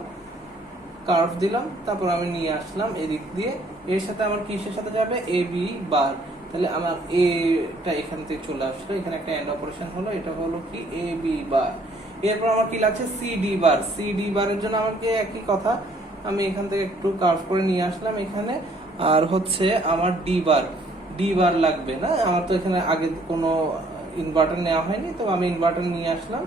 কার্ভ দিলাম, তারপর আমি নিয়ে আসলাম এদিক দিয়ে। এর সাথে আমার কিসের সাথে যাবে, A B বার। তাহলে আমার এটা এখান থেকে চলে আসলো, এখানে একটা এন্ড অপারেশন হলো, এটা হলো কি A B বার। এরপর আমার কি লাগছে, C D বার। C D বারের জন্য আমাকে একই কথা, আমি এখান থেকে একটু কার্ভ করে নিয়ে আসলাম এখানে। আর হচ্ছে আমার D বার, D বার লাগবে না, আমার তো এখানে আগে কোনো ইনভার্টার নেওয়া হয়নি, তো আমি ইনভার্টার নিয়ে আসলাম।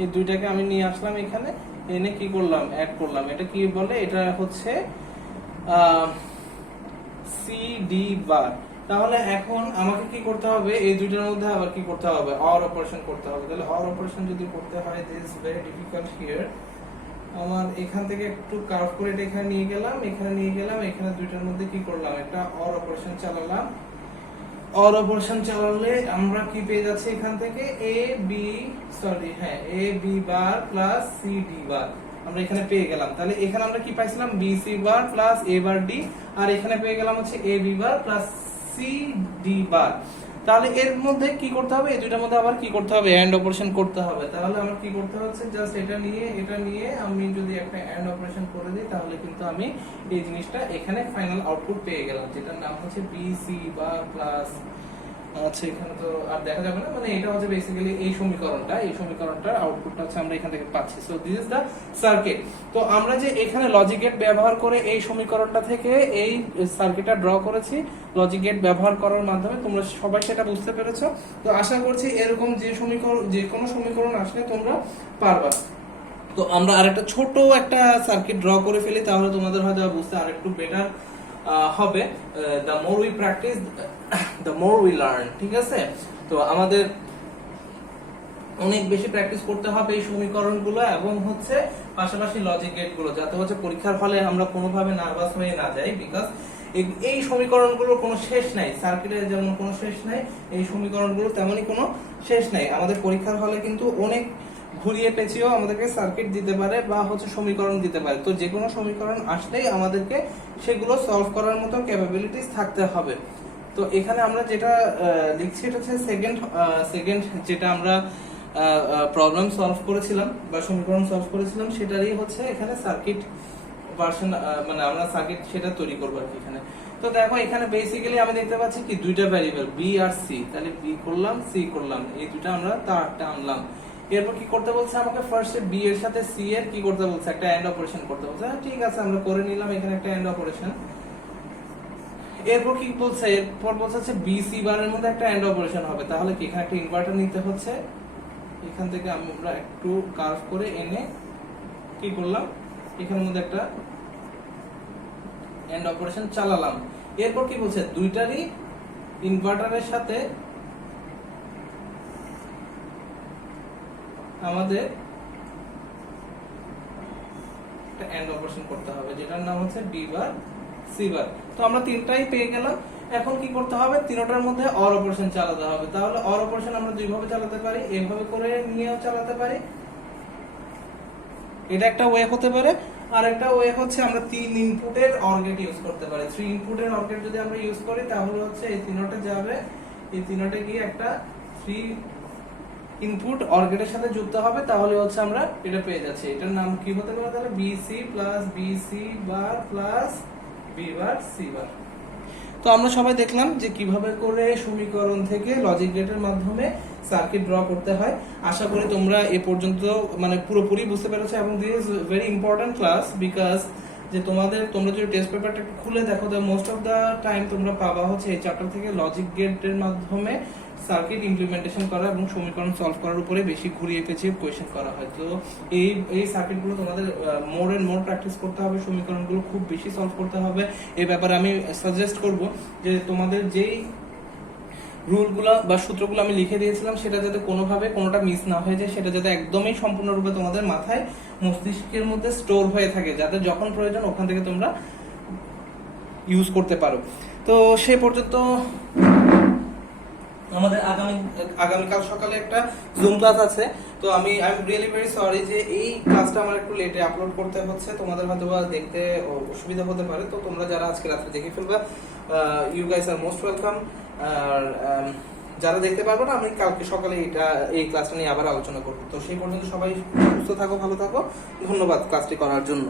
এই দুইটাকে আমি নিয়ে আসলাম এখানে, এনে কি করলাম, অ্যাড করলাম। এটা কি বলে, এটা হচ্ছে CD বার। তাহলে এখন আমাকে কি করতে হবে, এই দুইটার মধ্যে আবার কি করতে হবে, অর অপারেশন করতে হবে। তাহলে অর অপারেশন যদি করতে হয়, দিস ভেরি ডিফিকাল্ট হিয়ার। আমার এখান থেকে একটু কার্ভ করে এটা এখানে নিয়ে গেলাম, এখানে নিয়ে গেলাম, এখানে দুইটার মধ্যে কি করলাম, একটা অর অপারেশন চালালাম। অর অপারেশন চালালে আমরা কি পেয়ে যাচ্ছি এখান থেকে, A B bar plus C D বার আমরা এখানে পেয়ে গেলাম। তাহলে এখানে আমরা কি পাইছিলাম, BC bar plus A bar D, আর এখানে পেয়ে গেলাম হচ্ছে A B bar plus C D বার। তাহলে এর মধ্যে কি করতে হবে, এই দুইটার মধ্যে আবার কি করতে হবে, এন্ড অপারেশন করতে হবে। তাহলে আমার কি করতে হচ্ছে, জাস্ট এটা নিয়ে আমি যদি একটা এন্ড অপারেশন করে দিই, তাহলে কিন্তু আমি এই জিনিসটা এখানে ফাইনাল আউটপুট পেয়ে গেলাম, যেটার নাম হচ্ছে BC বার প্লাস A আচ্ছা এখানে তো আর দেখা যাবে না, মানে এটা হচ্ছে বেসিক্যালি এই সমীকরণটা আউটপুটটা হচ্ছে আমরা এখান থেকে পাচ্ছি। So this is the circuit. তো আমরা যে এখানে লজিক গেট ব্যবহার করে এই সমীকরণটা থেকে এই সার্কিটটা ড্র করেছি লজিক গেট ব্যবহার করার মাধ্যমে, তোমরা সবাই সেটা বুঝতে পেরেছো। তো আশা করছি এরকম যে কোনো সমীকরণ আসলে তোমরা পারবা। তো আমরা আরেকটা ছোট একটা সার্কিট ড্র করে ফেলি, তাহলে তোমাদের হয়তো বুঝতে আরেকটু বেটার হবে। The more we practice the more we learn, ঠিক আছে? তো আমাদের অনেক বেশি প্র্যাকটিস করতে হবে এই সমীকরণগুলো এবং হচ্ছে পাশাপাশি লজিক গেটগুলো, যাতে হচ্ছে পরীক্ষার হলে আমরা কোনোভাবে নার্ভাস হয়ে না যাই। বিকজ এই সমীকরণগুলোর কোনো শেষ নাই, সার্কিটের যেমন কোনো শেষ নাই, এই সমীকরণগুলো তেমনই কোনো শেষ নাই। আমাদের পরীক্ষার হলে কিন্তু অনেক ঘুরিয়ে পেঁচিয়েও আমাদেরকে সার্কিট দিতে পারে বা হচ্ছে সমীকরণ দিতে পারে। তো যে কোনো সমীকরণ আসলেই আমাদেরকে সেগুলো সলভ করার মতো ক্যাপাবিলিটিস থাকতে হবে। তো এখানে আমরা যেটা লিখছি এটা হচ্ছে সেকেন্ড যেটা আমরা প্রবলেম সলভ করেছিলাম বা সমীকরণ সলভ করেছিলাম, সেটারই হচ্ছে এখানে সার্কিট ভার্সন, মানে আমরা সার্কিট সেটা তৈরি করবো আর কি এখানে। তো দেখো এখানে বেসিক্যালি আমি দেখতে পাচ্ছি কি দুইটা ভ্যারিয়েবল বি আর সি, তাহলে বি করলাম সি করলাম, এই দুটো আমরা তারটা আনলাম। এরপর কি করতে বলছে আমাকে, ফার্স্টে বি এর সাথে সি এর কি করতে বলছে, একটা এন্ড অপারেশন করতে বলছে। ঠিক আছে আমরা করে নিলাম এখানে একটা এন্ড অপারেশন। এরপর কি বলছে, এরপর বলছে হচ্ছে বি সি বারের মধ্যে একটা এন্ড অপারেশন হবে, তাহলে কি এখানে একটা ইনভার্টার নিতে হচ্ছে। এখান থেকে আমরা একটু কার্ভ করে এনে কি করলাম, এখানের মধ্যে একটা এন্ড অপারেশন চালালাম। এরপর কি বলছে, দুইটারই ইনভার্টারের সাথে আমাদের একটা এন্ড অপারেশন করতে হবে, যেটার নাম হচ্ছে বি বার সি বার। তো আমরা তিনটাই পেয়ে গেলাম। এখন কি করতে হবে, তিনটার মধ্যে অর অপারেশন চালাতে হবে। তাহলে অর অপারেশন আমরা দুই ভাবে চালাতে পারি, এইভাবে করে নিয়েও চালাতে পারি, এটা একটা ওয়ে হতে পারে। আর একটা ওয়ে হচ্ছে আমরা 3 ইনপুটের অর গেট ইউজ করতে পারি। 3 ইনপুটের অর গেট যদি আমরা ইউজ করি তাহলে হচ্ছে এই তিনটা যাবে, এই তিনটা গিয়ে একটা 3 ইনপুট অর গেটের সাথে যুক্ত হবে, তাহলে হচ্ছে আমরা এটা পেয়ে যাচ্ছি। এটার নাম কি হতে পারে তাহলে, BC plus BC bar plus B bar C bar. তো আমরা সবাই দেখলাম যে কিভাবে করে সমীকরণ থেকে লজিক গেটের মাধ্যমে সার্কিট ড্র করতে হয়। আশা করি তোমরা এ পর্যন্ত মানে পুরোপুরি বুঝতে পেরেছো এবং this is very important class, because যে তোমরা যদি টেস্ট পেপারটা খুলে দেখো, the most of the time তোমরা পাবা হচ্ছে এই চ্যাপ্টার থেকে লজিক গেটের মাধ্যমে সার্কিট ইমপ্লিমেন্টেশন করা এবং সমীকরণ সলভ করার উপরে বেশি ঘুরিয়ে পেঁচিয়ে কোয়েশ্চেন করা হয়। তো এই সার্কিটগুলো তোমাদের মোর এন্ড মোর প্র্যাকটিস করতে হবে, সমীকরণগুলো খুব বেশি সলভ করতে হবে। এই ব্যাপারে আমি সাজেস্ট করব যে তোমাদের যেই রুলগুলো বা সূত্রগুলো আমি লিখে দিয়েছিলাম সেটা যাতে কোনোভাবে কোনোটা মিস না হয়ে যায়, সেটা যাতে একদমই সম্পূর্ণরূপে তোমাদের মাথায় মস্তিষ্কের মধ্যে স্টোর হয়ে থাকে, যাতে যখন প্রয়োজন ওখান থেকে তোমরা ইউজ করতে পারো। তো সে পর্যন্ত আমাদের আগামীকাল সকালে একটা জুম ক্লাস আছে। তো I am really very sorry যে এই ক্লাসটা আমার একটু লেটে আপলোড করতে হচ্ছে, তোমাদের হয়তো বা দেখতে অসুবিধা হতে পারে। তো তোমরা যারা আজকে রাত্রে দেখে ফেলবা, you guys are most welcome. আর যারা দেখতে পারবে না, আমি কালকে সকালে এই ক্লাসটা নিয়ে আবার আলোচনা করবো। তো সেই পর্যন্ত সবাই সুস্থ থাকো, ভালো থাকো, ধন্যবাদ ক্লাসটি করার জন্য।